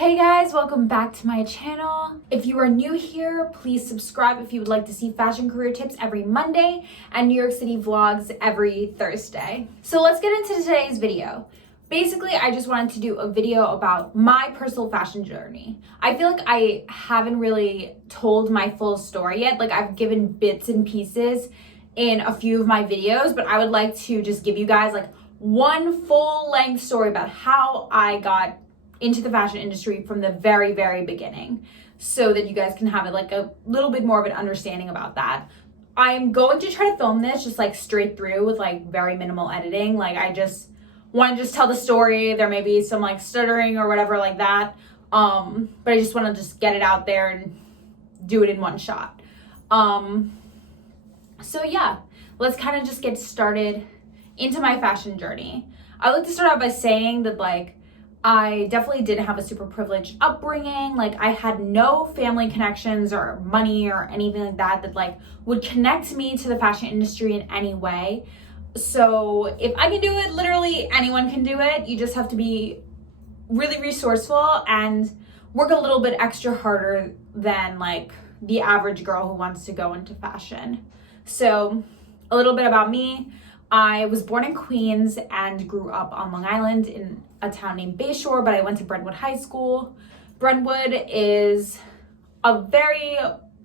Hey guys, welcome back to my channel. If you are new here, please subscribe if you would like to see fashion career tips every Monday and New York City vlogs every Thursday. So let's get into today's video. Basically, I just wanted to do a video about my personal fashion journey. I feel like I haven't really told my full story yet. Like I've given bits and pieces in a few of my videos, but I would like to just give you guys like one full length story about how I got into the fashion industry from the very, very beginning, so that you guys can have like a little bit more of an understanding about that. I'm going to try to film this just like straight through with like very minimal editing. Like I just want to just tell the story. There may be some like stuttering or whatever like that. But I just want to just get it out there and do it in one shot. So yeah, let's kind of just get started into my fashion journey. I like to start out by saying that like I definitely didn't have a super privileged upbringing. Like I had no family connections or money or anything like that that like would connect me to the fashion industry in any way. So if I can do it, literally anyone can do it. You just have to be really resourceful and work a little bit extra harder than like the average girl who wants to go into fashion. So a little bit about me. I was born in Queens and grew up on Long Island in a town named Bayshore, but I went to Brentwood High School. Brentwood is a very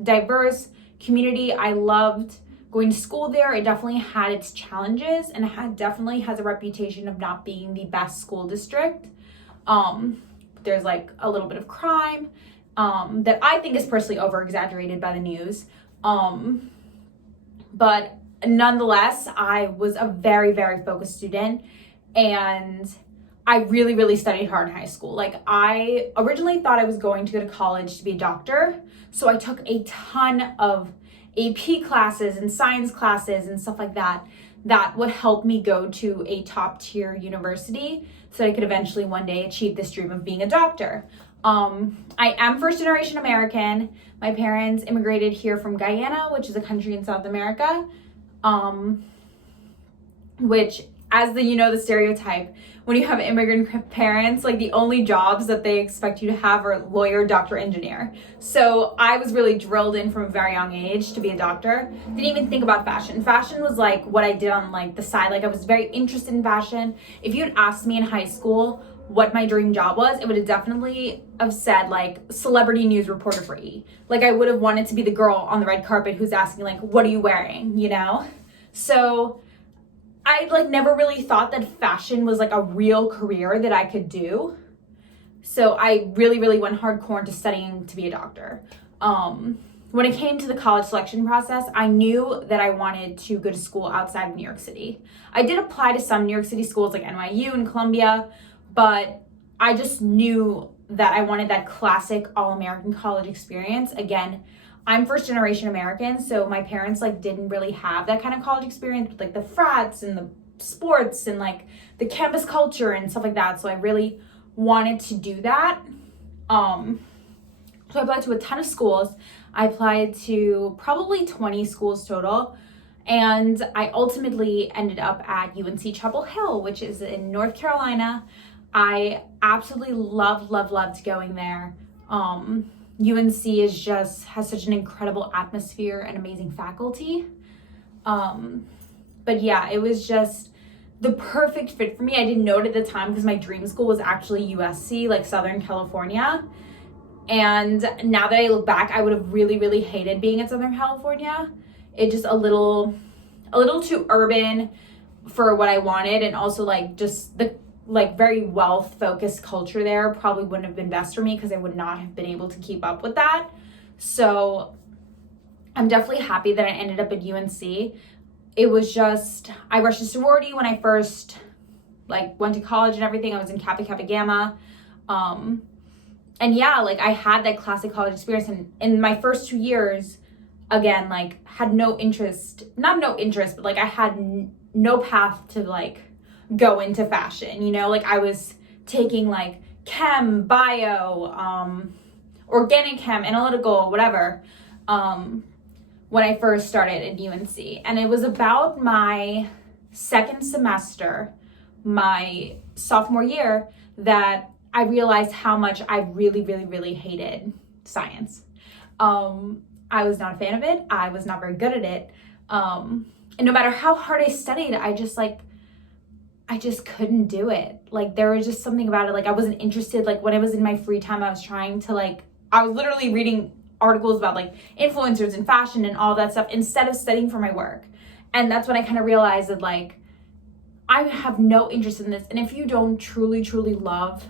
diverse community. I loved going to school there. It definitely had its challenges and it definitely has a reputation of not being the best school district. There's like a little bit of crime that I think is personally over-exaggerated by the news. But nonetheless, I was a very, very focused student and I really, really studied hard in high school. Like I originally thought I was going to go to college to be a doctor. So I took a ton of AP classes and science classes and stuff like that would help me go to a top tier university so I could eventually one day achieve this dream of being a doctor. I am first generation American. My parents immigrated here from Guyana, which is a country in South America. Which, as the stereotype, when you have immigrant parents, like the only jobs that they expect you to have are lawyer, doctor, engineer. So I was really drilled in from a very young age to be a doctor. Didn't even think about fashion. Fashion was like what I did on like the side. Like I was very interested in fashion. If you'd asked me in high school what my dream job was, it would have definitely have said like celebrity news reporter for E. Like I would have wanted to be the girl on the red carpet who's asking like, what are you wearing, So I like never really thought that fashion was like a real career that I could do. So I really, really went hardcore into studying to be a doctor. When it came to the college selection process, I knew that I wanted to go to school outside of New York City. I did apply to some New York City schools like NYU and Columbia, but I just knew that I wanted that classic all-American college experience. Again, I'm first generation American, so my parents like didn't really have that kind of college experience with like the frats and the sports and like the campus culture and stuff like that. So I really wanted to do that. So I applied to a ton of schools. I applied to probably 20 schools total. And I ultimately ended up at UNC Chapel Hill, which is in North Carolina. I absolutely loved going there. UNC has such an incredible atmosphere and amazing faculty. But yeah, it was just the perfect fit for me. I didn't know it at the time because my dream school was actually USC, like Southern California. And now that I look back, I would have really, really hated being in Southern California. It just a little too urban for what I wanted. And also like just the like very wealth focused culture there probably wouldn't have been best for me because I would not have been able to keep up with that. So I'm definitely happy that I ended up at UNC. It was just, I rushed to sorority when I first like went to college and everything. I was in Kappa Kappa Gamma. And yeah, like I had that classic college experience, and in my first 2 years, again, like had not no interest, but like I had no path to like go into fashion, like I was taking like chem, bio, organic chem, analytical, whatever, when I first started at UNC. And it was about my second semester, my sophomore year, that I realized how much I really, really, really hated science. I was not a fan of it. I was not very good at it. And no matter how hard I studied, I just couldn't do it. Like, there was just something about it. Like, I wasn't interested. Like, when I was in my free time, I was trying to I was literally reading articles about influencers and fashion and all that stuff instead of studying for my work. And that's when I kind of realized that I have no interest in this. And if you don't truly, truly love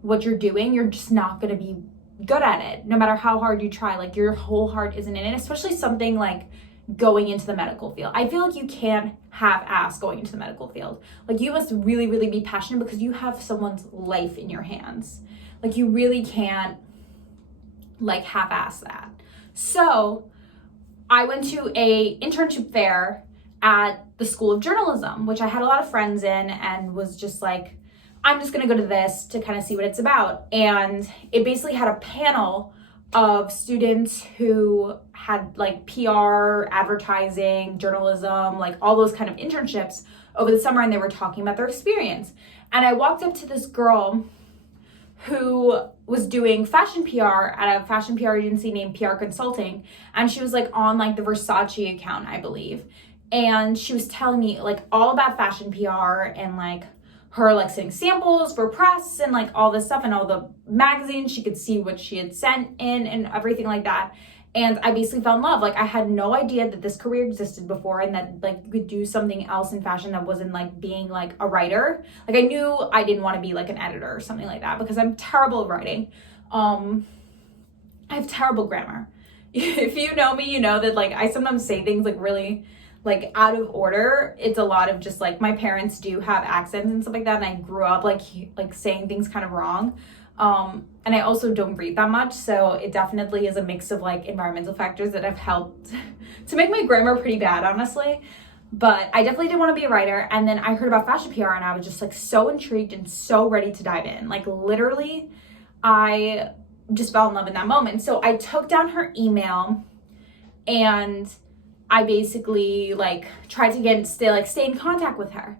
what you're doing, you're just not going to be good at it, no matter how hard you try. Your whole heart isn't in it, especially something going into the medical field. I feel like you can't half-ass going into the medical field. You must really, really be passionate because you have someone's life in your hands. You really can't half-ass that. So I went to a internship fair at the School of Journalism, which I had a lot of friends in, and was just I'm just gonna go to this to kind of see what it's about. And it basically had a panel of students who had PR, advertising, journalism, all those kind of internships over the summer, and they were talking about their experience. And I walked up to this girl who was doing fashion PR at a fashion PR agency named PR Consulting, and she was on the Versace account, I believe. And she was telling me all about fashion PR and her sending samples for press and all this stuff, and all the magazines. She could see what she had sent in and everything like that. And I basically fell in love. I had no idea that this career existed before, and that you could do something else in fashion that wasn't being a writer. I knew I didn't want to be an editor or something like that, because I'm terrible at writing. I have terrible grammar. If you know me, you know that I sometimes say things really out of order. It's a lot of just my parents do have accents and stuff like that, and I grew up saying things kind of wrong. And I also don't read that much, so it definitely is a mix of environmental factors that have helped to make my grammar pretty bad, honestly. But I definitely didn't want to be a writer. And then I heard about fashion PR, and I was just so intrigued and so ready to dive in. Literally, I just fell in love in that moment. So I took down her email, and I basically tried to stay in contact with her.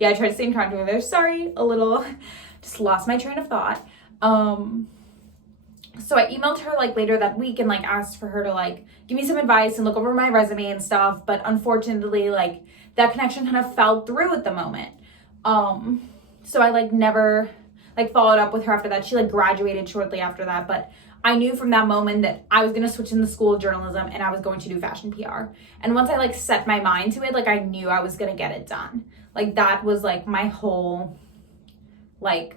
I tried to stay in contact with her. Sorry, just lost my train of thought. So I emailed her later that week and asked for her to give me some advice and look over my resume and stuff. But unfortunately, that connection kind of fell through at the moment. So I never followed up with her after that. She graduated shortly after that, but I knew from that moment that I was going to switch in the School of Journalism and I was going to do fashion PR. And once I set my mind to it, I knew I was going to get it done. That was my whole, that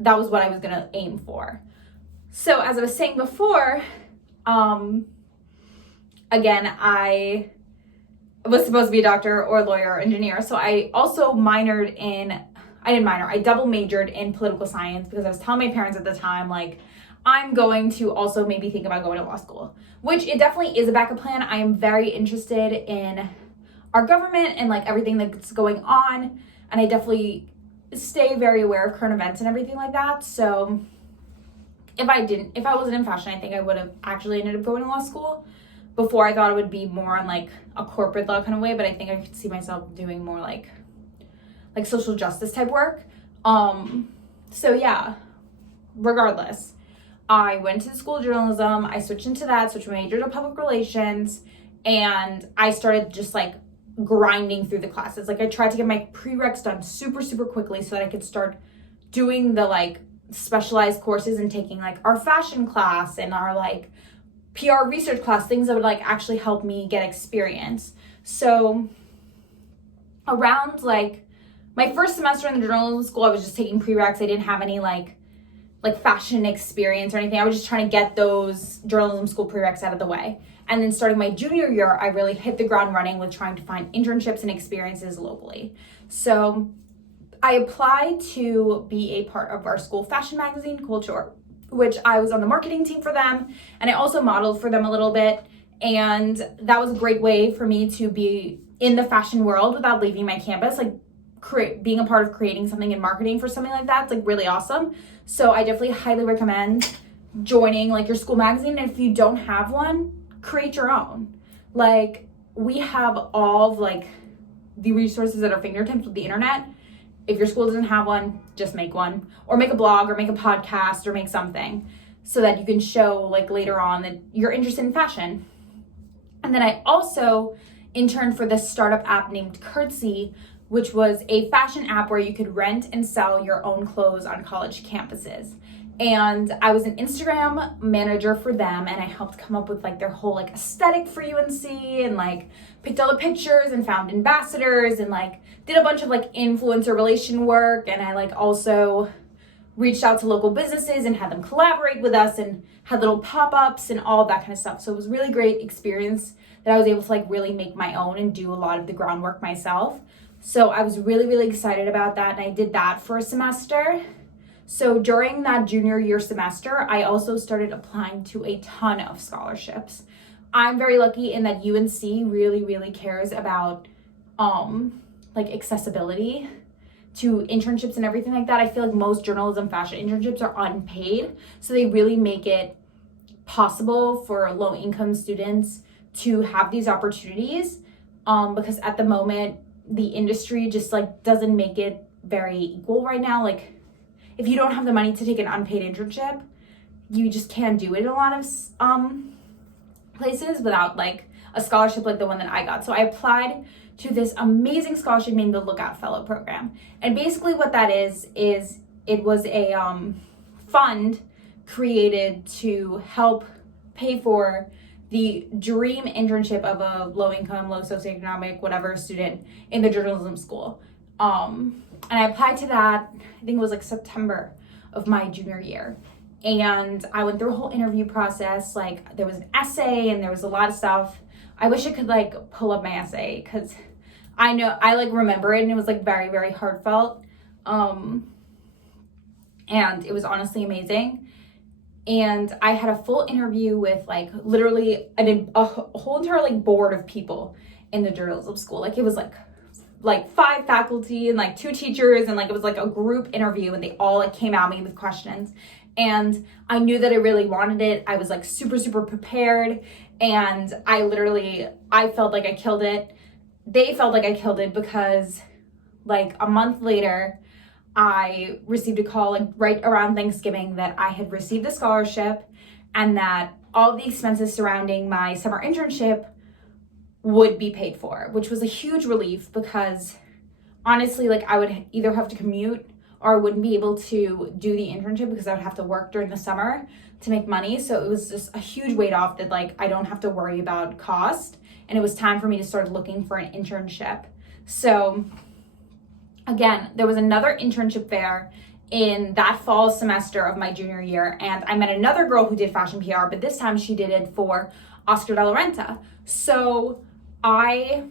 was what I was going to aim for. So as I was saying before, again, I was supposed to be a doctor or lawyer or engineer. So I also I double majored in political science, because I was telling my parents at the time, I'm going to also maybe think about going to law school, which it definitely is a backup plan. I am very interested in our government and everything that's going on. And I definitely stay very aware of current events and everything like that. So if I wasn't in fashion, I think I would have actually ended up going to law school. Before, I thought it would be more on a corporate law kind of way, but I think I could see myself doing more like social justice type work. So yeah, regardless, I went to the School of Journalism. I switched into that, switched my major to public relations, and I started just grinding through the classes. I tried to get my prereqs done super, super quickly so that I could start doing the specialized courses and taking our fashion class and our PR research class, things that would actually help me get experience. So around my first semester in the journalism school, I was just taking prereqs. I didn't have any fashion experience or anything. I was just trying to get those journalism school prereqs out of the way. And then starting my junior year, I really hit the ground running with trying to find internships and experiences locally. So I applied to be a part of our school fashion magazine, Culture, which I was on the marketing team for them. And I also modeled for them a little bit. And that was a great way for me to be in the fashion world without leaving my campus. Being a part of creating something in marketing for something like that, it's really awesome. So I definitely highly recommend joining your school magazine. And if you don't have one, create your own. We have all of the resources at our fingertips with the internet, If your school doesn't have one, just make one, or make a blog or make a podcast or make something so that you can show like later on that you're interested in fashion. And then I also interned for this startup app named Curtsy, which was a fashion app where you could rent and sell your own clothes on college campuses. And I was an Instagram manager for them, and I helped come up with like their whole like aesthetic for UNC, and like picked all the pictures and found ambassadors and like did a bunch of like influencer relation work. And I like also reached out to local businesses and had them collaborate with us and had little pop-ups and all that kind of stuff. So it was a really great experience that I was able to like really make my own and do a lot of the groundwork myself. So I was really, really excited about that, and I did that for a semester. So during that junior year semester, I also started applying to a ton of scholarships. I'm very lucky in that UNC really, really cares about like accessibility to internships and everything like that. I feel like most journalism fashion internships are unpaid, so they really make it possible for low-income students to have these opportunities because at the moment, the industry just like doesn't make it very equal right now. Like, if you don't have the money to take an unpaid internship, you just can't do it in a lot of places without like a scholarship like the one that I got. So I applied to this amazing scholarship named the Lookout Fellow Program. And basically what that is it was a fund created to help pay for the dream internship of a low-income, low socioeconomic, whatever student in the journalism school. And I applied to that, I think it was like September of my junior year. And I went through a whole interview process. Like, there was an essay and there was a lot of stuff. I wish I could like pull up my essay because I know I like remember it, and it was like very, very heartfelt. And it was honestly amazing. And I had a full interview with like literally a whole entire like board of people in the journalism school. Like, it was like 5 faculty and like 2 teachers, and like it was like a group interview, and they all like came at me with questions. And I knew that I really wanted it. I was like super, super prepared, and I felt like I killed it. They felt like I killed it because like a month later, I received a call like right around Thanksgiving that I had received the scholarship and that all the expenses surrounding my summer internship would be paid for, which was a huge relief because honestly, like, I would either have to commute or I wouldn't be able to do the internship because I would have to work during the summer to make money. So it was just a huge weight off that like I don't have to worry about cost, and it was time for me to start looking for an internship. So again, there was another internship fair in that fall semester of my junior year, and I met another girl who did fashion PR, but this time she did it for Oscar de la Renta. So I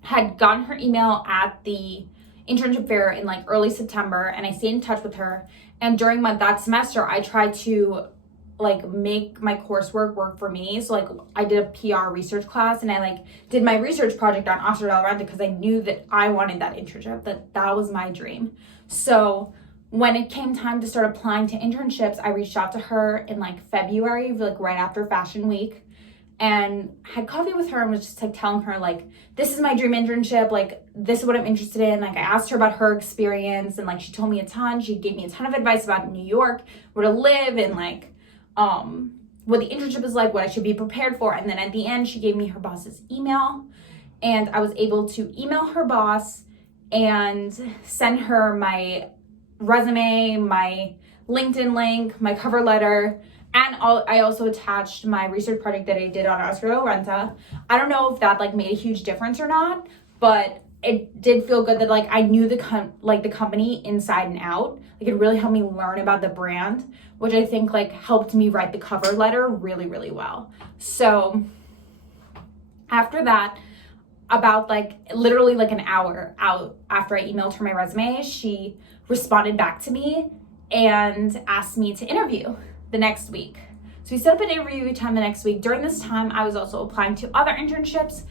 had gotten her email at the internship fair in like early September, and I stayed in touch with her. And during that semester, I tried to like make my coursework work for me. So like I did a PR research class, and I like did my research project on Oscar de la Renta because I knew that I wanted that internship, that was my dream. So when it came time to start applying to internships, I reached out to her in like February, like right after Fashion Week, and had coffee with her and was just like telling her like, this is my dream internship, like this is what I'm interested in. Like, I asked her about her experience, and like she told me a ton. She gave me a ton of advice about New York, where to live, and like what the internship is like, what I should be prepared for. And then at the end, she gave me her boss's email, and I was able to email her boss and send her my resume, my LinkedIn link, my cover letter, and I also attached my research project that I did on Oscar de la Renta. I don't know if that like made a huge difference or not, but it did feel good that like I knew the company inside and out. Like, it really helped me learn about the brand, which I think like helped me write the cover letter really, really well. So after that, about like literally like an hour out after I emailed her my resume, she responded back to me and asked me to interview the next week. So we set up an interview time the next week. During this time, I was also applying to other internships.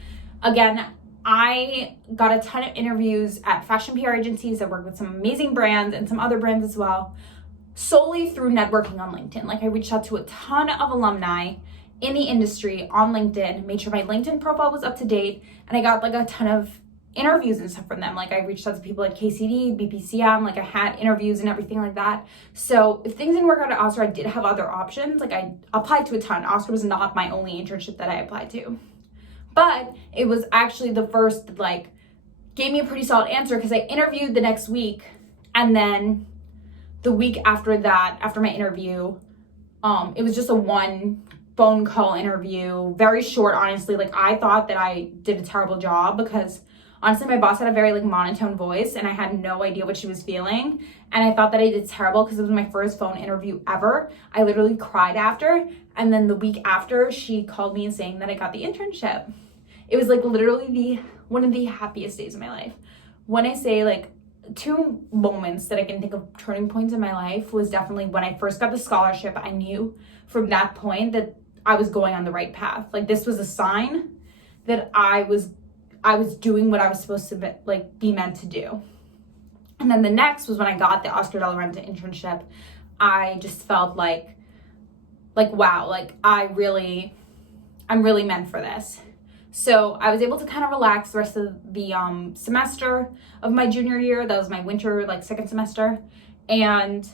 Again, I got a ton of interviews at fashion PR agencies that work with some amazing brands and some other brands as well, solely through networking on LinkedIn. Like, I reached out to a ton of alumni in the industry on LinkedIn, made sure my LinkedIn profile was up to date, and I got like a ton of interviews and stuff from them. Like I reached out to people at KCD, BPCM, like I had interviews and everything like that. So if things didn't work out at Oscar, I did have other options. Like I applied to a ton. Oscar was not my only internship that I applied to, but it was actually the first that like gave me a pretty solid answer, because I interviewed the next week, and then the week after that, after my interview, it was just a one phone call interview, very short, honestly. Like I thought that I did a terrible job, because honestly my boss had a very like monotone voice and I had no idea what she was feeling, and I thought that I did terrible because it was my first phone interview ever. I literally cried after, and then the week after she called me and saying that I got the internship. It was like literally one of the happiest days of my life. When I say like 2 moments that I can think of turning points in my life, was definitely when I first got the scholarship. I knew from that point that I was going on the right path. Like this was a sign that I was doing what I was supposed to be meant to do. And then the next was when I got the Oscar de la Renta internship. I just felt like wow, like I'm really meant for this. So I was able to kind of relax the rest of the semester of my junior year. That was my winter, like second semester. And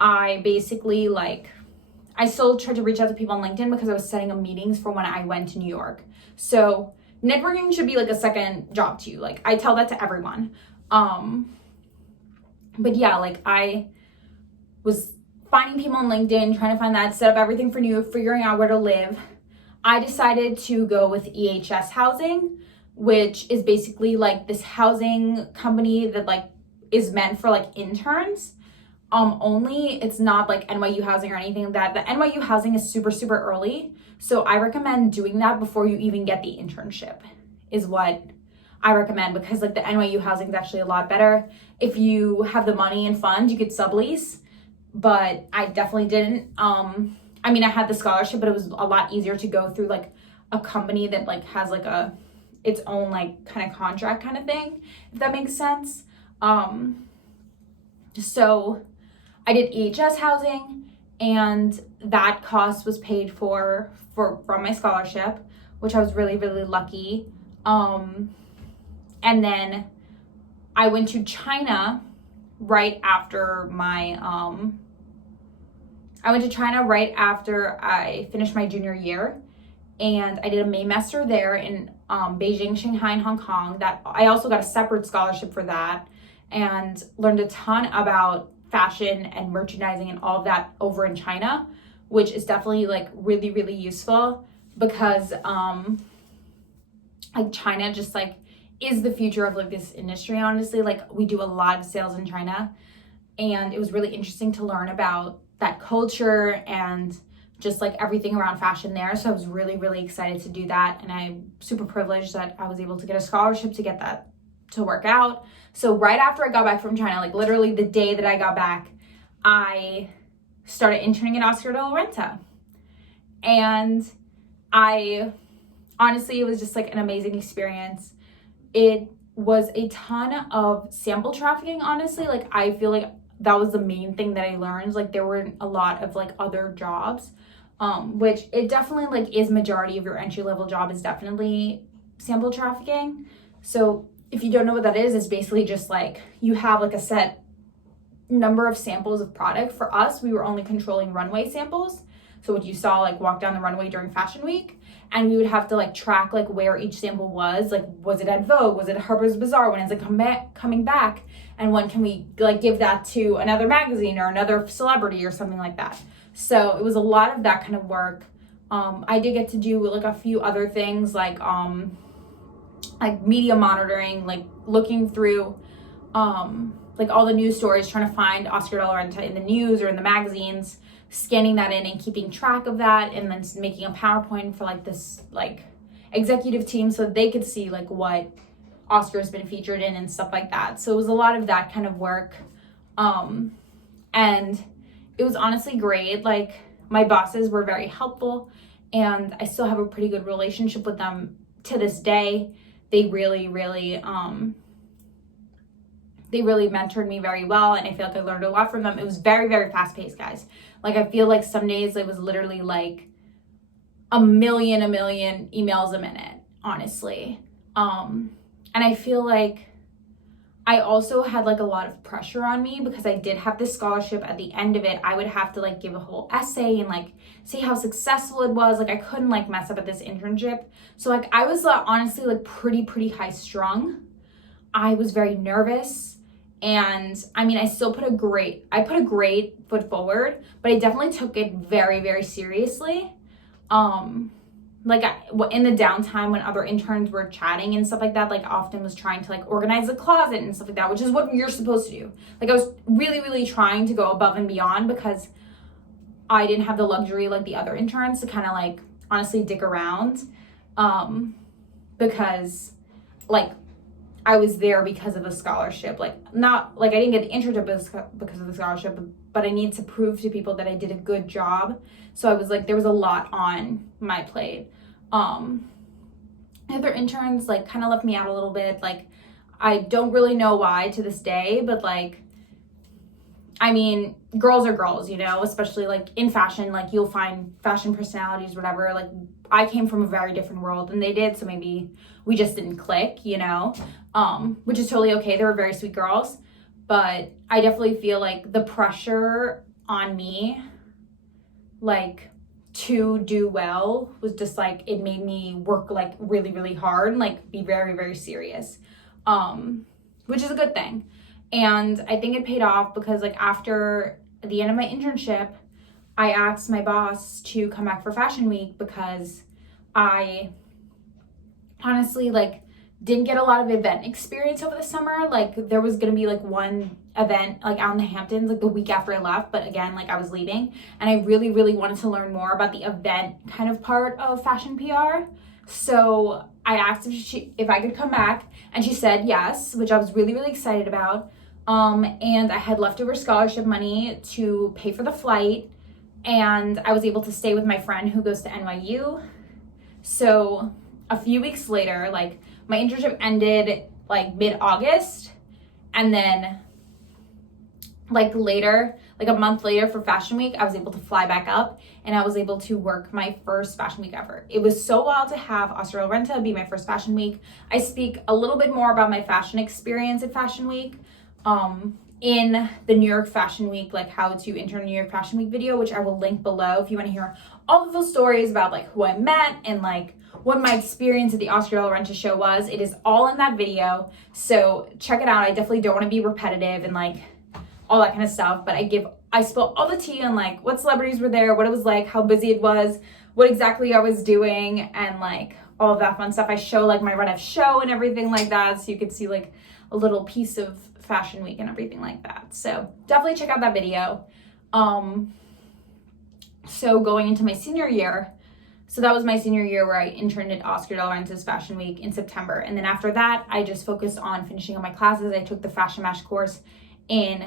I basically I still tried to reach out to people on LinkedIn because I was setting up meetings for when I went to New York. So networking should be like a second job to you. Like I tell that to everyone. But yeah, like I was finding people on LinkedIn, trying to find that, set up everything for New York, figuring out where to live. I decided to go with EHS Housing, which is basically like this housing company that like is meant for like interns only. It's not like NYU Housing or anything like that. The NYU Housing is super, super early. So I recommend doing that before you even get the internship, is what I recommend, because like the NYU Housing is actually a lot better. If you have the money and funds, you could sublease, but I definitely didn't. I mean, I had the scholarship, but it was a lot easier to go through like a company that like has like its own like kind of contract kind of thing, if that makes sense. So I did EHS Housing, and that cost was paid from my scholarship, which I was really, really lucky. And then I went to China right after I finished my junior year, and I did a Maymester there in Beijing, Shanghai, and Hong Kong. That I also got a separate scholarship for that, and learned a ton about fashion and merchandising and all of that over in China, which is definitely like really, really useful, because like China just like is the future of like this industry, honestly. Like we do a lot of sales in China, and it was really interesting to learn about that culture and just like everything around fashion there. So I was really, really excited to do that, and I'm super privileged that I was able to get a scholarship to get that to work out. So right after I got back from China, like literally the day that I got back, I started interning at Oscar de la Renta. And honestly, it was just like an amazing experience. It was a ton of sample trafficking, honestly. Like I feel like that was the main thing that I learned. Like there weren't a lot of like other jobs, which it definitely like is majority of your entry-level job is definitely sample trafficking. So if you don't know what that is, it's basically just like you have like a set number of samples of product. For us, we were only controlling runway samples. So what you saw like walk down the runway during Fashion Week, and we would have to like track like where each sample was. Like, was it at Vogue? Was it Harper's Bazaar? When is it coming back? And when can we like give that to another magazine or another celebrity or something like that? So it was a lot of that kind of work. I did get to do like a few other things like media monitoring, like looking through like all the news stories, trying to find Oscar de la Renta in the news or in the magazines, scanning that in and keeping track of that, and then making a PowerPoint for like this like executive team so they could see like what Oscar has been featured in and stuff like that. So it was a lot of that kind of work. And it was honestly great. Like my bosses were very helpful, and I still have a pretty good relationship with them to this day. They really, really mentored me very well, and I feel like I learned a lot from them. It was very, very fast paced, guys. Like I feel like some days it was literally like a million emails a minute, honestly. And I feel like I also had like a lot of pressure on me because I did have this scholarship. At the end of it, I would have to like give a whole essay and like see how successful it was. Like I couldn't like mess up at this internship. So like I was honestly like pretty high strung. I was very nervous. And I mean, I put a great foot forward, but I definitely took it very seriously. Like in the downtime when other interns were chatting and stuff like that, like often was trying to like organize the closet and stuff like that, which is what you're supposed to do. Like I was really trying to go above and beyond because I didn't have the luxury like the other interns to kind of like honestly dick around. Because like I was there because of the scholarship. Like not like I didn't get the internship because of the scholarship, but I need to prove to people that I did a good job. So I was like, there was a lot on my plate. Other interns like kind of left me out a little bit. Like I don't really know why to this day, but like, I mean, girls are girls, you know, especially like in fashion, like you'll find fashion personalities, whatever. Like I came from a very different world than they did. So maybe we just didn't click, you know, which is totally okay. They were very sweet girls, but I definitely feel like the pressure on me, like to do well was just like, it made me work like really hard and like be very serious, which is a good thing. And I think it paid off because like after the end of my internship, I asked my boss to come back for Fashion Week because I honestly like didn't get a lot of event experience over the summer. Like there was gonna be like one event like out in the Hamptons like the week after I left, but again, like I was leaving and I really wanted to learn more about the event kind of part of fashion PR. So I asked if I could come back, and she said yes, which I was really excited about. And I had leftover scholarship money to pay for the flight, and I was able to stay with my friend who goes to NYU. So a few weeks later, like my internship ended like mid-August, and then like later, like a month later for Fashion Week, I was able to fly back up and I was able to work my first Fashion Week ever. It was so wild to have Australian Renta be my first Fashion Week. I speak a little bit more about my fashion experience at Fashion Week in the New York Fashion Week, like how to intern New York Fashion Week video, which I will link below if you want to hear all of those stories about like who I met and like what my experience at the Australian Renta show was. It is all in that video, so check it out. I definitely don't want to be repetitive and like all that kind of stuff, but I spill all the tea on like what celebrities were there, what it was like, how busy it was, what exactly I was doing, and like all of that fun stuff. I show like my run of show and everything like that, so you could see like a little piece of Fashion Week and everything like that. So definitely check out that video. So going into my senior year, so that was my senior year where I interned at Oscar de la Renta's Fashion Week in September. And then after that, I just focused on finishing up my classes. I took the Fashion Mash course in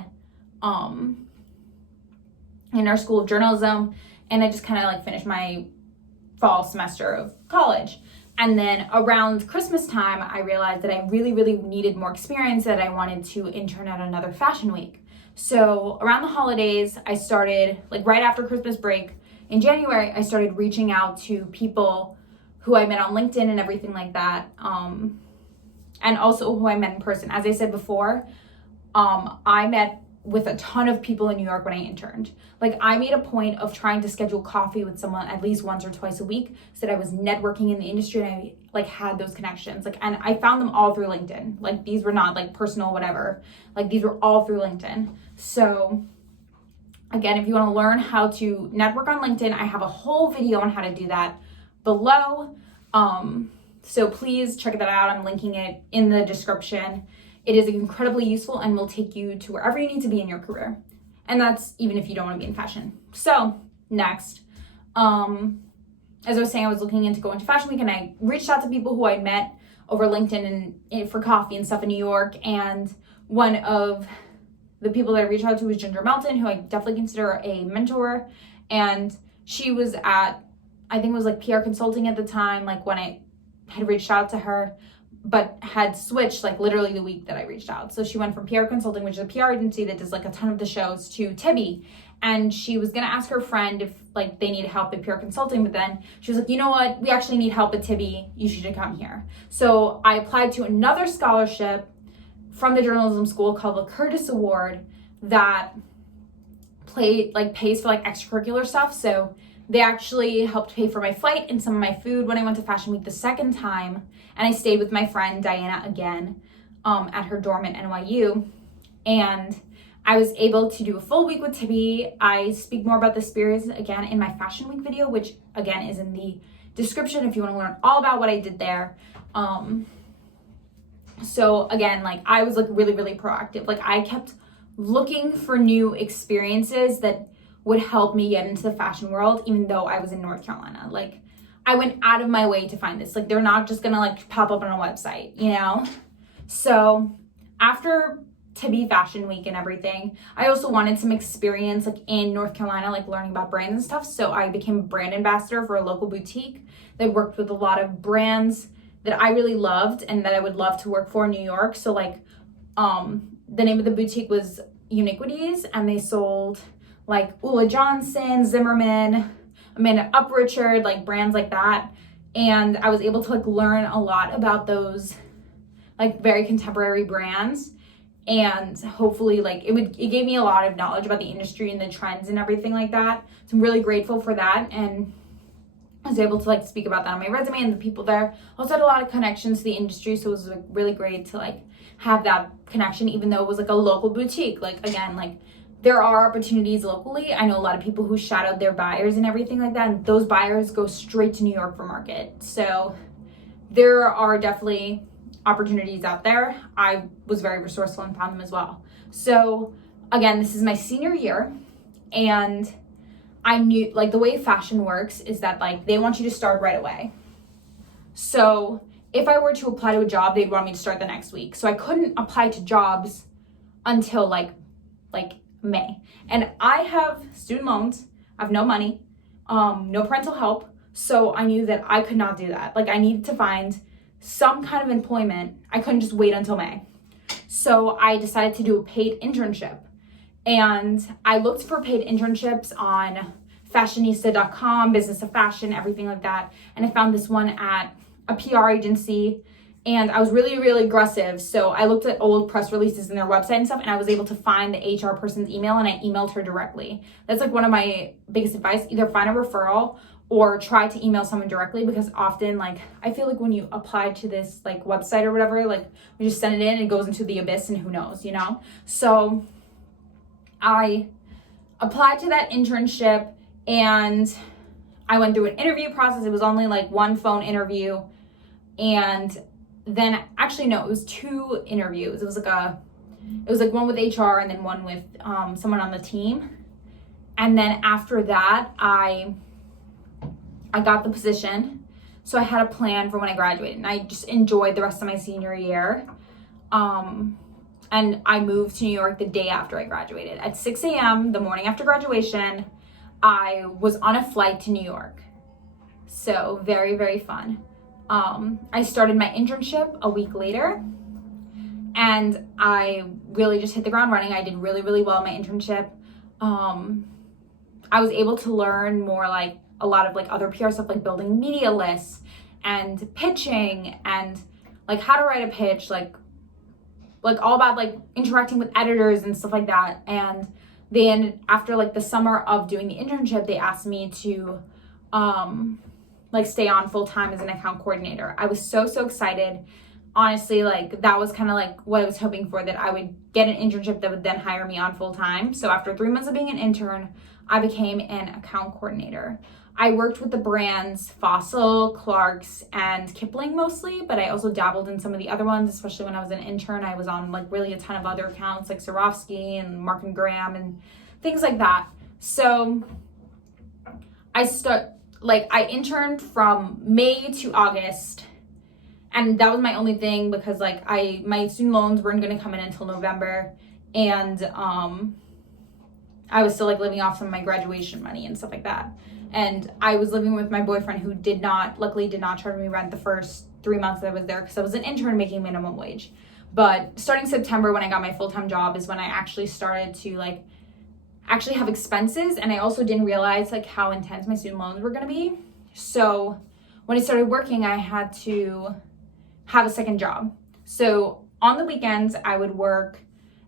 our School of Journalism, and I just kind of like finished my fall semester of college. And then around Christmas time, I realized that I really needed more experience, that I wanted to intern at another Fashion Week. So around the holidays, I started, like right after Christmas break in January, I started reaching out to people who I met on LinkedIn and everything like that, and also who I met in person. As I said before, I met with a ton of people in New York when I interned. Like I made a point of trying to schedule coffee with someone at least once or twice a week so that I was networking in the industry and I like had those connections. Like, and I found them all through LinkedIn. Like these were not like personal, whatever. Like these were all through LinkedIn. So again, if you want to learn how to network on LinkedIn, I have a whole video on how to do that below. So please check that out. I'm linking it in the description. It is incredibly useful and will take you to wherever you need to be in your career. And that's even if you don't want to be in fashion. So next, as I was saying, I was looking into going to Fashion Week and I reached out to people who I met over LinkedIn and for coffee and stuff in New York. And one of the people that I reached out to was Ginger Melton, who I definitely consider a mentor. And she was at, I think it was like PR consulting at the time, like when I had reached out to her. but had switched like literally the week that I reached out. So she went from PR Consulting, which is a PR agency that does like a ton of the shows, to Tibby. And she was gonna ask her friend if like they needed help at PR Consulting, but then she was like, you know what, we actually need help at Tibby, you should come here. So I applied to another scholarship from the journalism school called the Curtis Award that pays for like extracurricular stuff. So they actually helped pay for my flight and some of my food when I went to Fashion Week the second time. And I stayed with my friend Diana again at her dorm at NYU. And I was able to do a full week with Tibby. I speak more about the experience again in my Fashion Week video, which again is in the description if you want to learn all about what I did there. So again, like I was like really, really proactive. Like I kept looking for new experiences that would help me get into the fashion world, even though I was in North Carolina. Like I went out of my way to find this. Like they're not just gonna like pop up on a website, you know? So after Tibby Fashion Week and everything, I also wanted some experience like in North Carolina, like learning about brands and stuff. So I became a brand ambassador for a local boutique that worked with a lot of brands that I really loved and that I would love to work for in New York. So like the name of the boutique was Uniquities, and they sold like Ulla Johnson, Zimmerman, Amanda Uprichard, like brands like that. And I was able to like learn a lot about those like very contemporary brands. And hopefully like it gave me a lot of knowledge about the industry and the trends and everything like that. So I'm really grateful for that. And I was able to like speak about that on my resume, and the people there also had a lot of connections to the industry. So it was like really great to like have that connection, even though it was like a local boutique. Like again, like there are opportunities locally. I know a lot of people who shadowed their buyers and everything like that, and those buyers go straight to New York for market. So there are definitely opportunities out there. I was very resourceful and found them as well. So again, this is my senior year, and I knew like the way fashion works is that like they want you to start right away. So if I were to apply to a job, they'd want me to start the next week. So I couldn't apply to jobs until like May. And I have student loans, I have no money, no parental help. So I knew that I could not do that. Like I needed to find some kind of employment. I couldn't just wait until May. So I decided to do a paid internship. And I looked for paid internships on fashionista.com, Business of Fashion, everything like that. And I found this one at a PR agency, and I was really, really aggressive. So I looked at old press releases in their website and stuff, and I was able to find the HR person's email, and I emailed her directly. That's like one of my biggest advice: either find a referral or try to email someone directly, because often like I feel like when you apply to this like website or whatever, like we just send it in and it goes into the abyss and who knows, you know? So I applied to that internship and I went through an interview process. It was only like one phone interview, and then actually no, it was two interviews. It was like one with HR and then one with someone on the team. And then after that, I got the position. So I had a plan for when I graduated, and I just enjoyed the rest of my senior year. And I moved to New York the day after I graduated. At 6 a.m. the morning after graduation, I was on a flight to New York. So very, very fun. I started my internship a week later, and I really just hit the ground running. I did really, really well in my internship. I was able to learn more like a lot of like other PR stuff, like building media lists and pitching and like how to write a pitch, like all about like interacting with editors and stuff like that. And then after like the summer of doing the internship, they asked me to like stay on full time as an account coordinator. I was so excited. Honestly, like that was kind of like what I was hoping for, that I would get an internship that would then hire me on full time. So after 3 months of being an intern, I became an account coordinator. I worked with the brands Fossil, Clarks, and Kipling mostly, but I also dabbled in some of the other ones, especially when I was an intern. I was on like really a ton of other accounts like Swarovski and Mark and Graham and things like that. So I interned from May to August, and that was my only thing because like my student loans weren't going to come in until November, and I was still like living off some of my graduation money and stuff like that. And I was living with my boyfriend, who luckily did not charge me rent the first 3 months that I was there because I was an intern making minimum wage. But starting September, when I got my full-time job, is when I actually started to like actually have expenses. And I also didn't realize like how intense my student loans were going to be. So when I started working, I had to have a second job. So on the weekends, I would work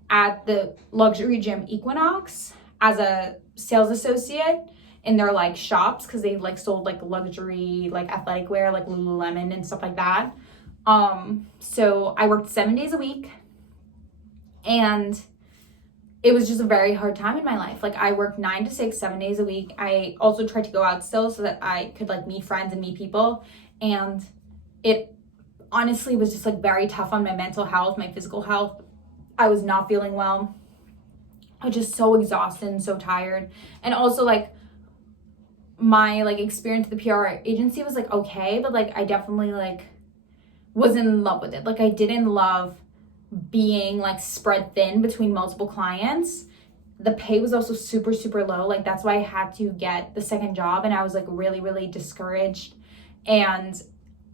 at the luxury gym Equinox as a sales associate in their like shops, because they like sold like luxury like athletic wear like Lululemon and stuff like that. So I worked 7 days a week, and it was just a very hard time in my life. Like I worked 9 to 6, 7 days a week. I also tried to go out still so that I could like meet friends and meet people. And it honestly was just like very tough on my mental health, my physical health. I was not feeling well. I was just so exhausted and so tired. And also like my like experience at the PR agency was like okay, but like I definitely like wasn't in love with it. Like I didn't love being like spread thin between multiple clients. The pay was also super, super low. Like that's why I had to get the second job, and I was like really, really discouraged. And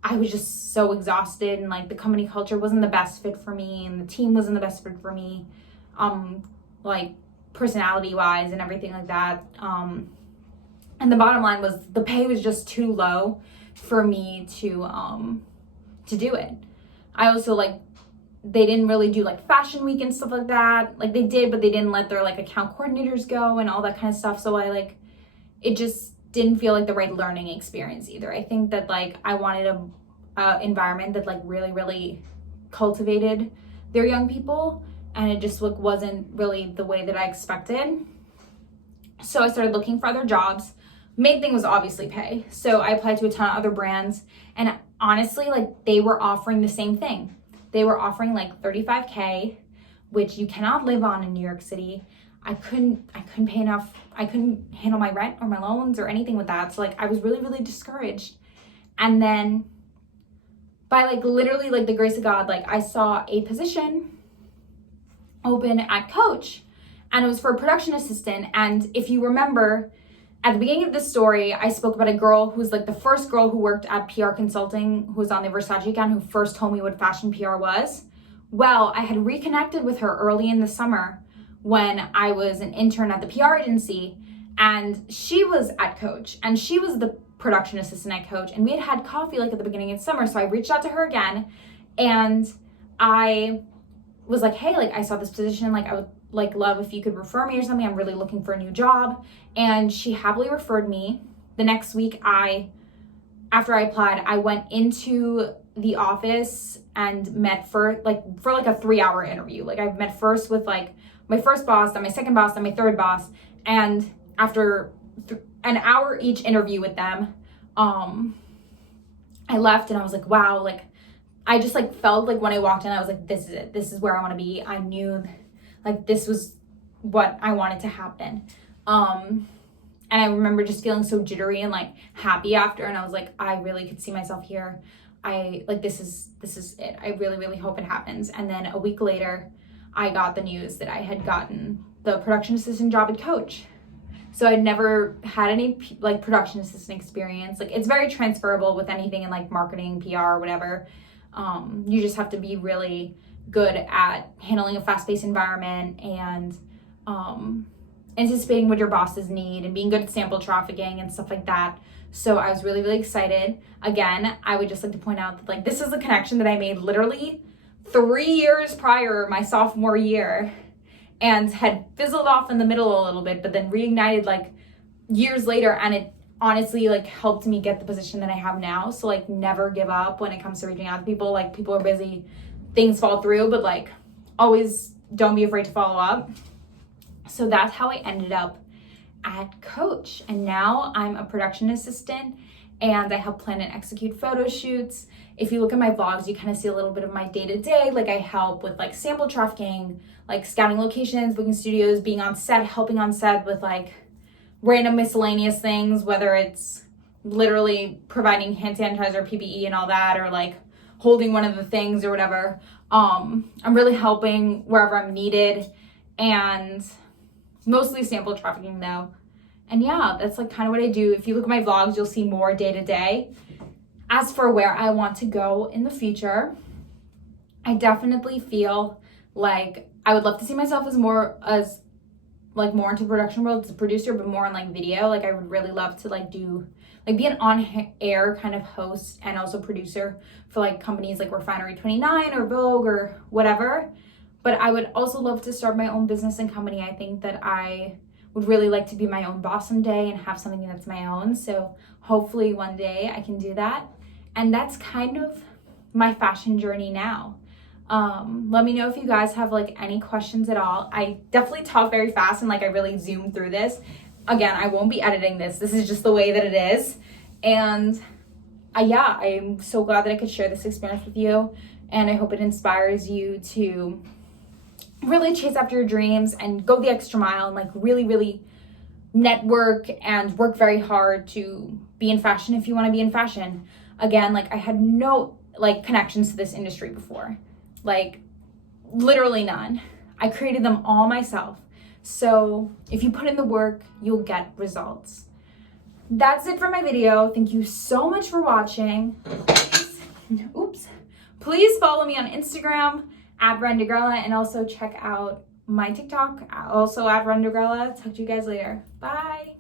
I was just so exhausted, and like the company culture wasn't the best fit for me, and the team wasn't the best fit for me, like personality wise and everything like that. And the bottom line was the pay was just too low for me to do it. I also like, they didn't really do like fashion week and stuff like that. Like they did, but they didn't let their like account coordinators go and all that kind of stuff. So I like, it just didn't feel like the right learning experience either. I think that like I wanted a environment that like really, really cultivated their young people, and it just like wasn't really the way that I expected. So I started looking for other jobs. Main thing was obviously pay. So I applied to a ton of other brands, and honestly, like they were offering the same thing. They were offering like $35K, which you cannot live on in New York City. I couldn't pay enough. I couldn't handle my rent or my loans or anything with that. So like I was really, really discouraged. And then by like literally like the grace of God, like I saw a position open at Coach, and it was for a production assistant. And if you remember, at the beginning of this story, I spoke about a girl who was like the first girl who worked at PR consulting, who was on the Versace account, who first told me what fashion PR was. Well, I had reconnected with her early in the summer when I was an intern at the PR agency, and she was at Coach, and she was the production assistant at Coach, and we had had coffee like at the beginning of summer. So I reached out to her again, and I was like, hey, like I saw this position, like I would like love if you could refer me or something. I'm really looking for a new job. And she happily referred me. The next week, after I applied, I went into the office and met for a 3-hour interview. Like I met first with like my first boss, then my second boss, then my third boss. And after an hour each interview with them, I left and I was like, wow, like I just like felt like when I walked in, I was like, this is it. This is where I want to be. I knew like this was what I wanted to happen. And I remember just feeling so jittery and like happy after. And I was like, I really could see myself here. This is it. I really, really hope it happens. And then a week later, I got the news that I had gotten the production assistant job at Coach. So I'd never had any like production assistant experience. Like it's very transferable with anything in like marketing, PR, or whatever. You just have to be really good at handling a fast-paced environment and anticipating what your bosses need and being good at sample trafficking and stuff like that. So I was really, really excited. Again, I would just like to point out that like this is a connection that I made literally 3 years prior, my sophomore year, and had fizzled off in the middle a little bit, but then reignited like years later, and it honestly like helped me get the position that I have now. So like never give up when it comes to reaching out to people. Like people are busy, things fall through, but like always don't be afraid to follow up. So that's how I ended up at Coach. And now I'm a production assistant, and I help plan and execute photo shoots. If you look at my vlogs, you kind of see a little bit of my day-to-day. Like I help with like sample trafficking, like scouting locations, booking studios, being on set, helping on set with like random miscellaneous things, whether it's literally providing hand sanitizer, PPE and all that, or like holding one of the things or whatever. I'm really helping wherever I'm needed, and mostly sample trafficking though. And yeah, that's like kind of what I do. If you look at my vlogs, you'll see more day to day. As for where I want to go in the future, I definitely feel like I would love to see myself as more into production world as a producer, but more on like video. Like I would really love to like do like be an on-air kind of host and also producer for like companies like Refinery 29 or Vogue or whatever. But I would also love to start my own business and company. I think that I would really like to be my own boss someday and have something that's my own. So hopefully one day I can do that. And that's kind of my fashion journey now. Let me know if you guys have like any questions at all. I definitely talk very fast and like I really zoom through this. Again, I won't be editing this. This is just the way that it is. And yeah, I'm so glad that I could share this experience with you. And I hope it inspires you to really chase after your dreams and go the extra mile and like really, really network and work very hard to be in fashion if you want to be in fashion. Again, like I had no like connections to this industry before. Like literally none. I created them all myself. So if you put in the work, you'll get results. That's it for my video. Thank you so much for watching. Please follow me on Instagram at Rendagrella and also check out my TikTok also at Rendagrella. Talk to you guys later. Bye.